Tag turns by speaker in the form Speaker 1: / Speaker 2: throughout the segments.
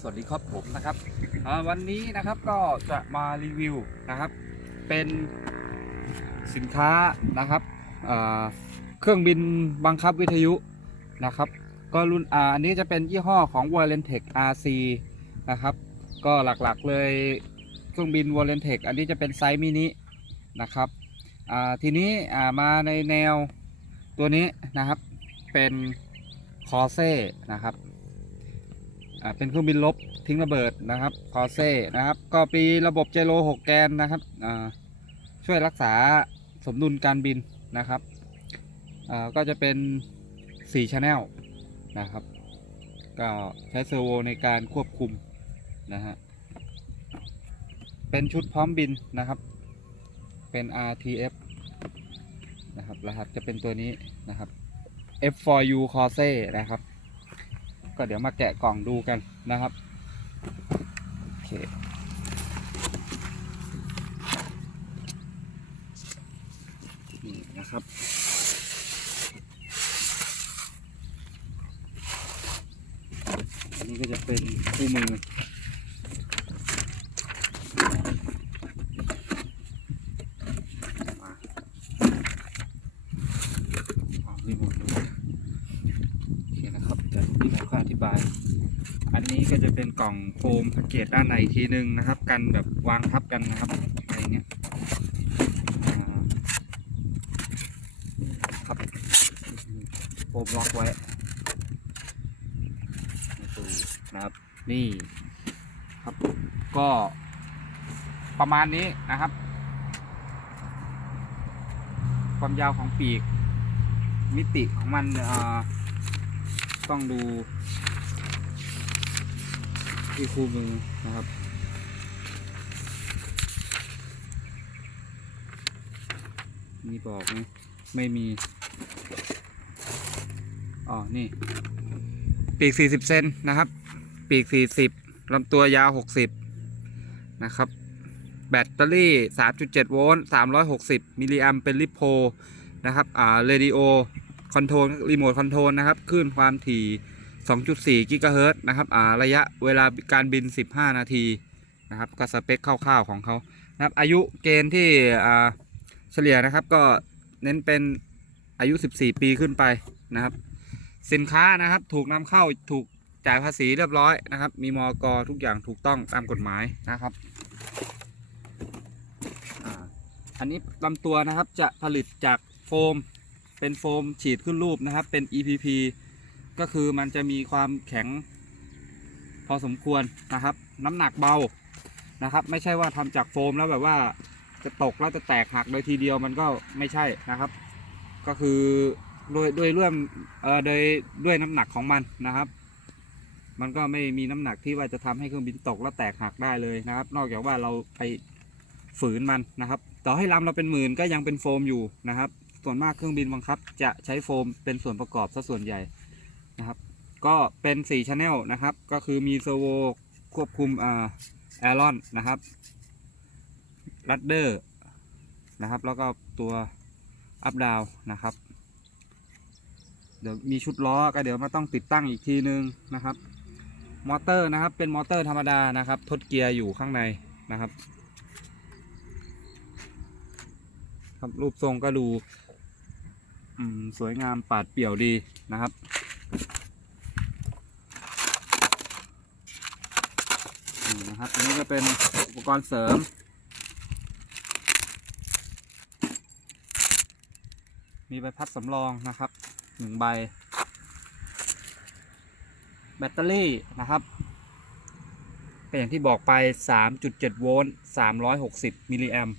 Speaker 1: สวัสดีครับผมนะครับวันนี้นะครับก็จะมารีวิวนะครับ เป็นสินค้านะครับเครื่องบินบังคับวิทยุนะครับ ก็รุ่นอันนี้จะเป็นยี่ห้อของ w a l e n t e c RC นะครับ ก็หลักๆเลยเครื่องบิน w a l e n t e c อันนี้จะเป็นไซส์มินินะครับทีนี้มาในแนวตัวนี้นะครับเป็นคอเซ่นะครับ เป็นเครื่องบินลบทิ้งระเบิดนะครับคอเซ่นะครับ ก็ปีระบบเจโร6แกนนะครับอ่าช่วยรักษาสมดุลการบินนะครับอ่าก็จะเป็น4 Channel นะครับ ก็ใช้เซอร์โวในการควบคุมนะฮะเป็นชุดพร้อมบินนะครับ เป็น RTF นะครับ รหัสจะเป็นตัวนี้นะครับ F4U Corsair นะครับ ก็เดี๋ยวมาแกะกล่องดูกันนะครับโอเคนี่นะครับอันนี้ก็จะเป็นคู่มือ มาเอารีโมทดูโอเคนะครับเดี๋ยวพี่ผมก็อธิบาย อันนี้ก็จะเป็นกล่อง โฟมแพ็กเกจด้านในอีกทีนึงนะครับ กันแบบวางทับกันนะครับอะไรเงี้ยครับโฟมล็อกไว้ดูนะครับนี่ครับก็ประมาณนี้นะครับ ความยาวของปีกมิติของมันเออต้องดู ที่คู่มือนะครับ มีบอกไหมไม่มี อ๋อ นี่ ปีก 40 เซนนะครับ ปีก 40ลำตัวยาว 60 นะครับ แบตเตอรี่ 3.7 โวลต์ 360 มิลลิแอมเป็นลิโพนะครับ อ่า เรดิโอ คอนโทรล รีโมทคอนโทรลนะครับคลื่นความถี่ 2.4กิกะเฮิรตนะครับอ่าระยะเวลาการบิน 15 นาทีนะครับก็สเปคคร่าวๆของเขานะครับอายุเกณฑ์ที่อ่าเฉลี่ยนะครับก็เน้นเป็นอายุ 14 ปีขึ้นไปนะครับ สินค้านะครับถูกนำเข้าถูกจ่ายภาษีเรียบร้อยนะครับ มีมอกทุกอย่างถูกต้องตามกฎหมายนะครับอ่าอันนี้ลำตัวนะครับจะผลิตจากโฟม เป็นโฟมฉีดขึ้นรูปนะครับเป็น EPP ก็คือมันจะมีความแข็งพอสมควรนะครับ น้ำหนักเบานะครับ ไม่ใช่ว่าทำจากโฟมแล้วแบบว่าจะตกแล้วจะแตกหักโดยทีเดียวมันก็ไม่ใช่นะครับ ก็คือโดยโดยเรื่องเอ่อโดยด้วยน้ำหนักของมันนะครับ มันก็ไม่มีน้ำหนักที่ว่าจะทำให้เครื่องบินตกแล้วแตกหักได้เลยนะครับ นอกจากว่าเราไปฝืนมันนะครับ ต่อให้ลำเราเป็นหมื่นก็ยังเป็นโฟมอยู่นะครับ ส่วนมากเครื่องบินบังคับ จะใช้โฟมเป็นส่วนประกอบซะส่วนใหญ่ นะครับ ก็เป็น4 Channel นะครับ ก็คือมีเซอร์โวควบคุมอ่าแอรอนนะครับรัดเดอร์นะครับ แล้วก็ตัวอัพดาวนะครับ เดี๋ยวมีชุดล้อก็เดี๋ยวมาต้องติดตั้งอีกทีนึงนะครับ มอเตอร์นะครับ เป็นมอเตอร์ธรรมดานะครับ ทดเกียร์อยู่ข้างในนะครับ ครับรูปทรงก็ดูสวยงามปาดเปี่ยวดีนะครับ นี่นะครับอันนี้ก็เป็นอุปกรณ์เสริม มีใบพัดสำรองนะครับหนึ่งใบ แบตเตอรี่นะครับก็อย่างที่บอกไป 3.7 โวลต์ 360 มิลลิแอม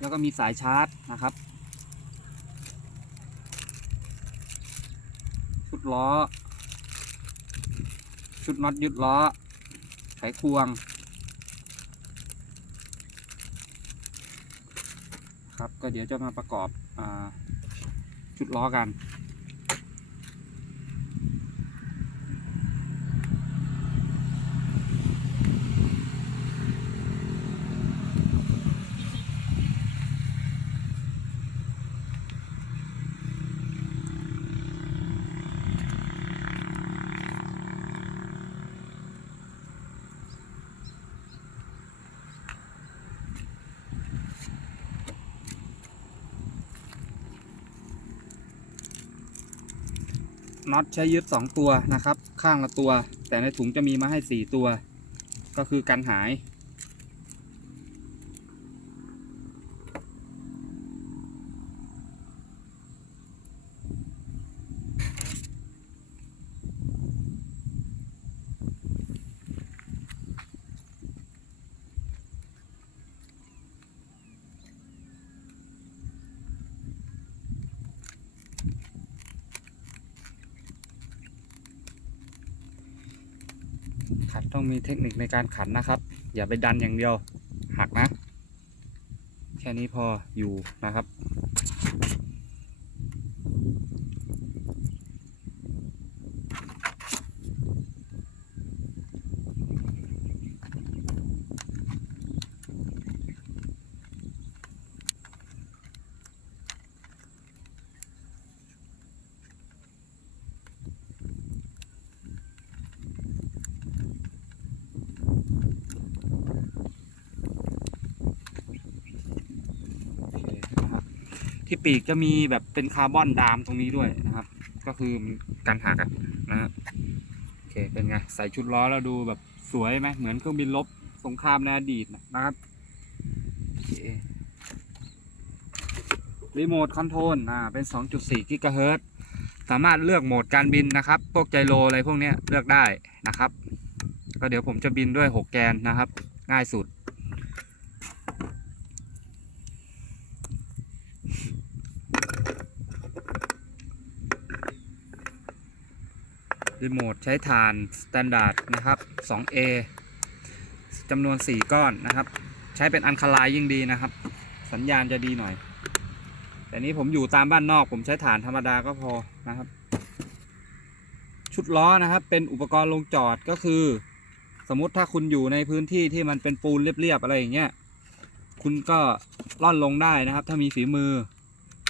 Speaker 1: แล้วก็มีสายชาร์จนะครับ ชุด ล้อ ชุดน็อตยึดล้อ ไขควง ครับก็เดี๋ยวจะมาประกอบอชุดล้อกัน น็อตใช้ยึด 2 ตัวนะครับ ข้างละตัว แต่ในถุงจะมีมาให้ 4 ตัว ก็คือกันหาย ต้องมีเทคนิคในการขันนะครับ อย่าไปดันอย่างเดียวหักนะ แค่นี้พออยู่นะครับ โอเคนะครับ ที่ปีกจะมีแบบเป็นคาร์บอนดามตรงนี้ด้วยนะครับ ก็คือกันหักอะนะครับโอเคเป็นไงใส่ชุดล้อแล้วดูแบบสวยไหมเหมือนเครื่องบินลบสงครามในอดีตนะครับโอเครีโมทคอนโทรลอ่าเป็น 2.4กิกะเฮิรตสามารถเลือกโหมดการบินนะครับ พวกไจโรอะไรพวกนี้เลือกได้นะครับ ก็เดี๋ยวผมจะบินด้วย 6 แกนนะครับ ง่ายสุด รีโมทใช้ฐานสแตนดาร์ดนะครับ 2A จำนวน 4 ก้อนนะครับ ใช้เป็นอันคาไลน์ยิ่งดีนะครับ สัญญาณจะดีหน่อย แต่นี้ผมอยู่ตามบ้านนอก ผมใช้ฐานธรรมดาก็พอนะครับ ชุดล้อนะครับ เป็นอุปกรณ์ลงจอดก็คือ สมมติถ้าคุณอยู่ในพื้นที่ที่มันเป็นปูนเรียบๆอะไรอย่างเงี้ยคุณก็ล่อนลงได้นะครับ ถ้ามีฝีมือ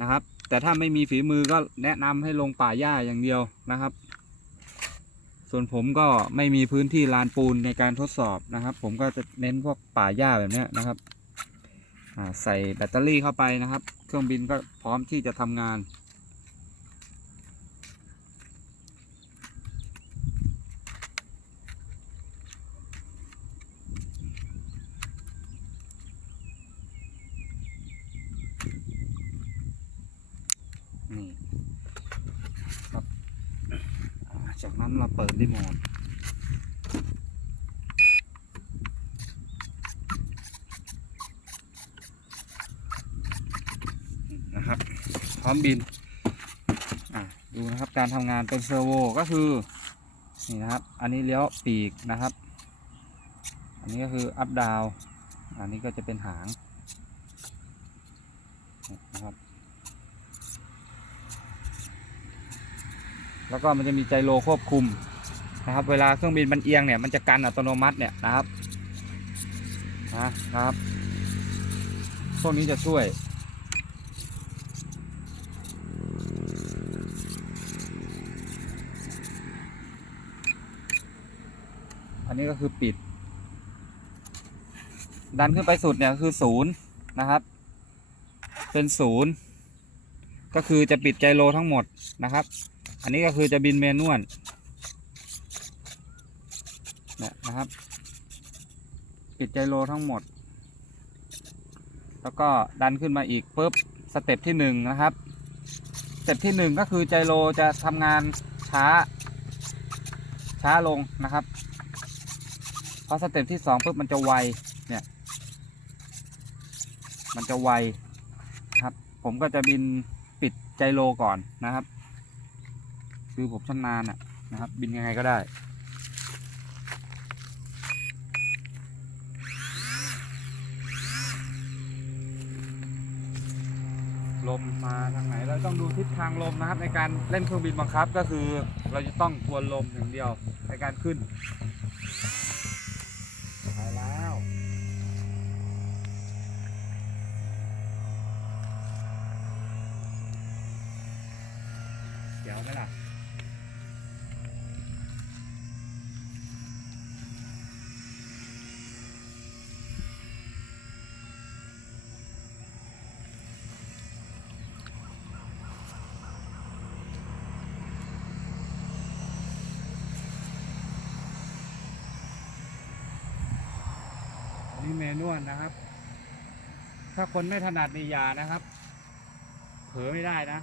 Speaker 1: นะครับ แต่ถ้าไม่มีฝีมือก็แนะนำให้ลงป่าหญ้าอย่างเดียวนะครับ ส่วนผมก็ไม่มีพื้นที่ลานปูนในการทดสอบนะครับ ผมก็จะเน้นพวกป่าหญ้าแบบนี้นะครับใส่แบตเตอรี่เข้าไปนะครับ เครื่องบินก็พร้อมที่จะทำงานครับอ่าจากนั้นเราเปิดรีโมทนะครับ พร้อมบินดูนะครับการทำงานเป็นเซอร์โวก็คือนี่นะครับ อันนี้เลี้ยวปีกนะครับ อันนี้ก็คืออัพดาวอันนี้ก็จะเป็นหางนะครับแล้วก็มันจะมีไจโรควบคุมนะครับ เวลาเครื่องบินมันเอียงเนี่ยมันจะกันอัตโนมัติเนี่ยนะครับนะนะครับพวกนี้จะช่วย นนี้ก็คือปิด ดันขึ้นไปสุดเนี่ยคือศูนย์นะครับ เป็นศูนย์ก็คือจะปิดไจโรทั้งหมดนะครับ อันนี้ก็คือจะบินเมนวลเนี่ยนะครับ ปิดไจโรทั้งหมด แล้วก็ดันขึ้นมาอีกปุ๊บสเต็ปที่หนึ่งนะครับสเต็ปที่หนึ่งก็คือไจโรจะทำงานช้าช้าลงนะครับ อสเต็ปที่สองปุ๊บมันจะไวเนี่ย มันจะไวครับ ผมก็จะบินปิดไจโรก่อนนะครับ คือผมชำนาญอะนะครับ บินยังไงก็ได้ลมมาทางไหนเราต้องดูทิศทางลมนะครับ ในการเล่นเครื่องบินบังคับก็คือ เราจะต้องทวนลมอย่างเดียวในการขึ้นไปแล้ว เดี๋ยวไหมล่ะ ม นวลนะครับ ถ้าคนไม่ถนัดนี่ยานะครับ เผลอไม่ได้นะ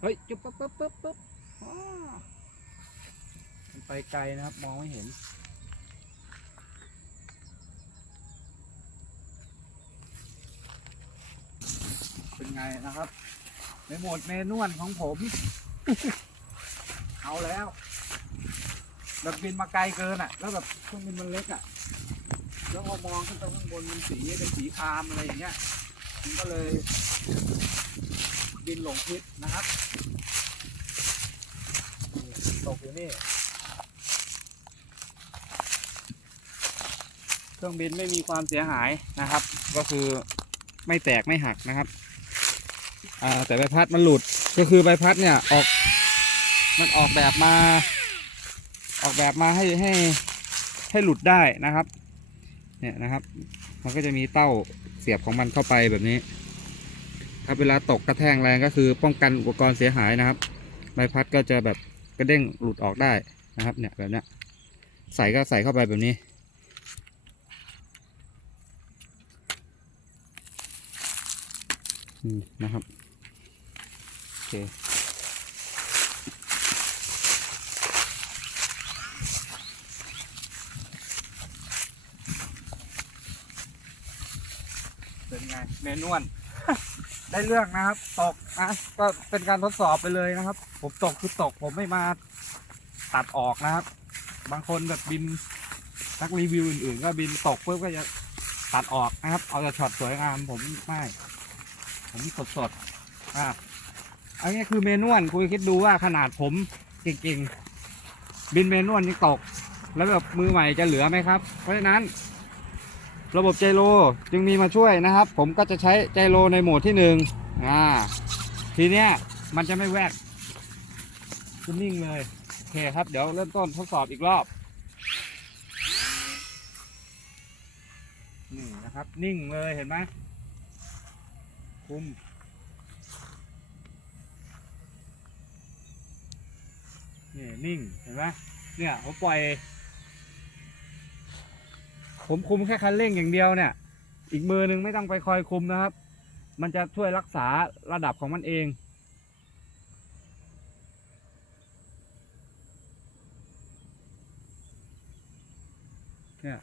Speaker 1: เฮ้ย จุ๊บปุ๊บปุ๊บปุ๊บปุ๊บอ้ามันไปไกลนะครับ มองไม่เห็น เป็นไงนะครับ ในโหมดเมนวลของผม เอาแล้ว แบบบินมาไกลเกินอะ แล้วแบบเครื่องบินมันเล็กอะ แล้วพอมองขึ้นไปข้างบนมันสีเป็นสีครามอะไรอย่างเงี้ยมันก็เลยบินหลงทิศนะครับนี่ตกอยู่นี่เครื่องบินไม่มีความเสียหายนะครับ ก็คือไม่แตกไม่หักนะครับ อ่าแต่ใบพัดมันหลุดก็คือใบพัดเนี่ยออกมันออกแบบมา ออกแบบมาให้ให้ให้หลุดได้นะครับ เนี่ยนะครับ มันก็จะมีเต้าเสียบของมันเข้าไปแบบนี้ ครับเวลาตกกระแทกแรงก็คือป้องกันอุปกรณ์เสียหายนะครับ ใบพัดก็จะแบบกระเด้งหลุดออกได้นะครับ เนี่ยแบบนี้ใส่ก็ใส่เข้าไปแบบนี้ อืมนะครับ โอเคเป็นไงเมนวลได้เรื่องนะครับ ตกนะก็เป็นการทดสอบไปเลยนะครับ ผมตกคือตกผมไม่มาตัดออกนะครับ บางคนแบบบินนักรีวิวอื่นๆ ก็บินตกปุ๊บก็จะตัดออกนะครับ เอาแต่ช็อตสวยงามผมไม่ ผมสดสดอะอันนี้คือเมนวลคุยคิดดูว่าขนาดผมเก่งๆบินเมนวลยังตก แล้วแบบมือใหม่จะเหลือไหมครับ เพราะฉะนั้น ระบบไจโรจึงมีมาช่วยนะครับ ผมก็จะใช้ไจโรในโหมดที่หนึ่งอ่าทีเนี้ยมันจะไม่แวกจะนิ่งเลยโอเคครับ เดี๋ยวเริ่มต้นทดสอบอีกรอบนี่นะครับ นิ่งเลยเห็นไหม คุมนี่นิ่ง เห็นไหมเนี่ยผมปล่อย ผมคุมแค่คันเร่งอย่างเดียวเนี่ย อีกมือหนึ่งไม่ต้องไปคอยคุมนะครับ มันจะช่วยรักษาระดับของมันเองเนี่ย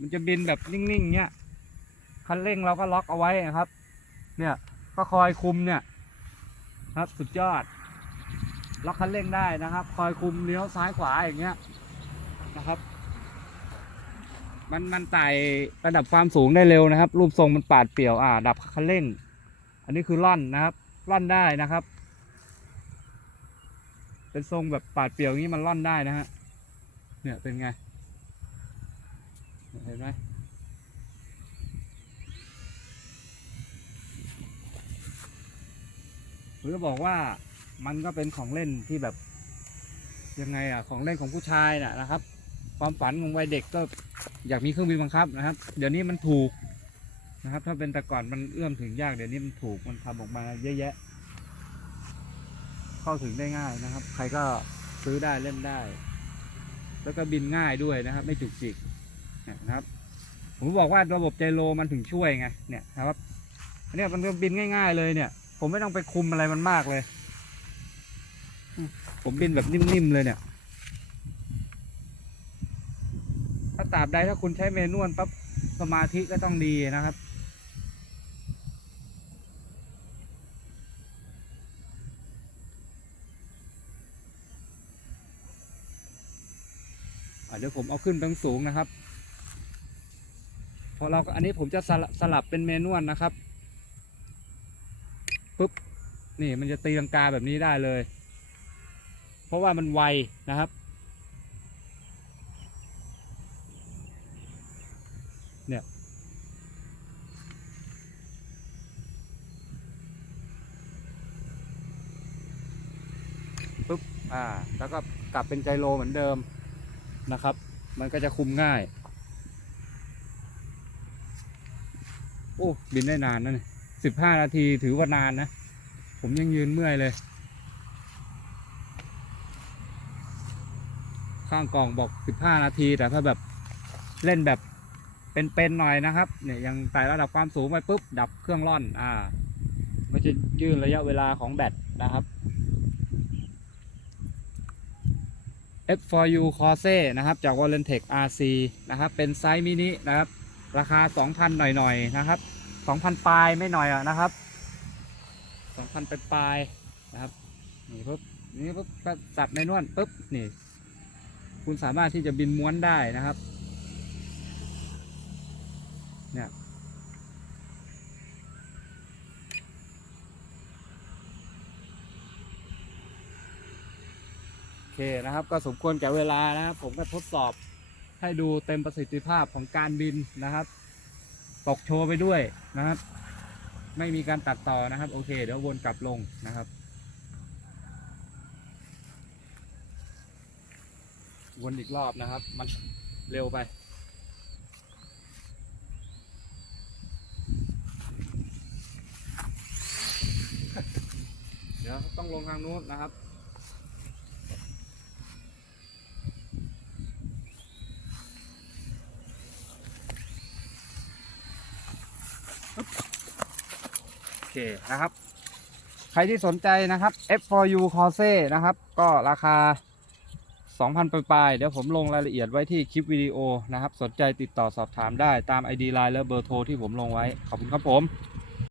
Speaker 1: มันจะบินแบบนิ่งๆเนี่ยคันเร่งเราก็ล็อกเอาไว้นะครับ เนี่ยก็คอยคุมเนี่ยครับสุดยอด ล็อกคันเร่งได้นะครับ คอยคุมเลี้ยวซ้ายขวาอย่างเงี้ยนะครับ มันมันไต่ระดับความสูงได้เร็วนะครับ รูปทรงมันปาดเปี่ยวอ่า ดับคันเร่ง อันนี้คือล่อนนะครับล่อนได้นะครับ เป็นทรงแบบปาดเปี่ยวอย่างนี้มันล่อนได้นะฮะเนี่ยเป็นไงเห็นไหม ผมจะบอกว่ามันก็เป็นของเล่นที่แบบ ยังไงอะของเล่นของผู้ชายน่ะนะครับ ความฝันของวัยเด็กก็อยากมีเครื่องบินบังคับนะครับ เดี๋ยวนี้มันถูกนะครับ ถ้าเป็นแต่ก่อนมันเอื้อมถึงยากเดี๋ยวนี้มันถูกมันทำออกมาเยอะแยะ เข้าถึงได้ง่ายนะครับ ใครก็ซื้อได้เล่นได้ แล้วก็บินง่ายด้วยนะครับ ไม่จุกจิกนะครับผมบอกว่าระบบไจโรมันถึงช่วยไงเนี่ยนะครับอันเนี้ยมันก็บินง่าย ๆ เลยเนี่ย ผมไม่ต้องไปคุมอะไรมันมากเลยอืมผมบินแบบนิ่มๆเลยเนี่ย ถ้าตราบใดถ้าคุณใช้เมนวลปั๊บสมาธิก็ต้องดีนะครับอะเดี๋ยวผมเอาขึ้นตรงสูงนะครับ พอเราอันนี้ผมจะสลับสลับเป็นเมนวลนะครับปุ๊บ นี่มันจะตีลังกาแบบนี้ได้เลย เพราะว่ามันไวนะครับ เนี่ย ปุ๊บ อ่า แล้วก็กลับเป็นไจโรเหมือนเดิมนะครับ มันก็จะคุมง่าย โอ้ บินได้นานนั่นสิบห้านาทีถือว่านานนะ ผมยังยืนเมื่อยเลย ข้างกล่องบอกสิบห้านาที แต่ถ้าแบบเล่นแบบเป็นๆหน่อยนะครับ เนี่ยยังไต่ระดับความสูงไปปุ๊บ ดับเครื่องร่อน อ่าก็จะยืนระยะเวลาของแบตนะครับ F4U Corsair นะครับ จาก v a l e n t e c RC นะครับ เป็นไซส์มินินะครับ ราคา 2,000 หน่อยๆ นะครับ 2,000 ปลายไม่หน่อยอะนะครับ 2,000ไปปลายๆนะครับนี่ปุ๊บนี่ปุ๊บก็สับในนวลปุ๊บนี่ คุณสามารถที่จะบินม้วนได้นะครับ เนี่ยโอเคนะครับ ก็สมควรแก่เวลานะครับผมก็ทดสอบให้ดูเต็มประสิทธิภาพของการบินนะครับ ตกโชว์ไปด้วยนะครับ ไม่มีการตัดต่อนะครับ โอเค เดี๋ยววนกลับลงนะครับ วนอีกรอบนะครับ มันเร็วไป เดี๋ยวต้องลงทางนู้นนะครับ เคนะครับ ใครที่สนใจนะครับ F4U Corse นะครับ ก็ราคา 2,000 ปลายๆ เดี๋ยวผมลงรายละเอียดไว้ที่คลิปวิดีโอนะครับ สนใจติดต่อสอบถามได้ตาม ID Line และเบอร์โทรที่ผมลงไว้ ขอบคุณครับผม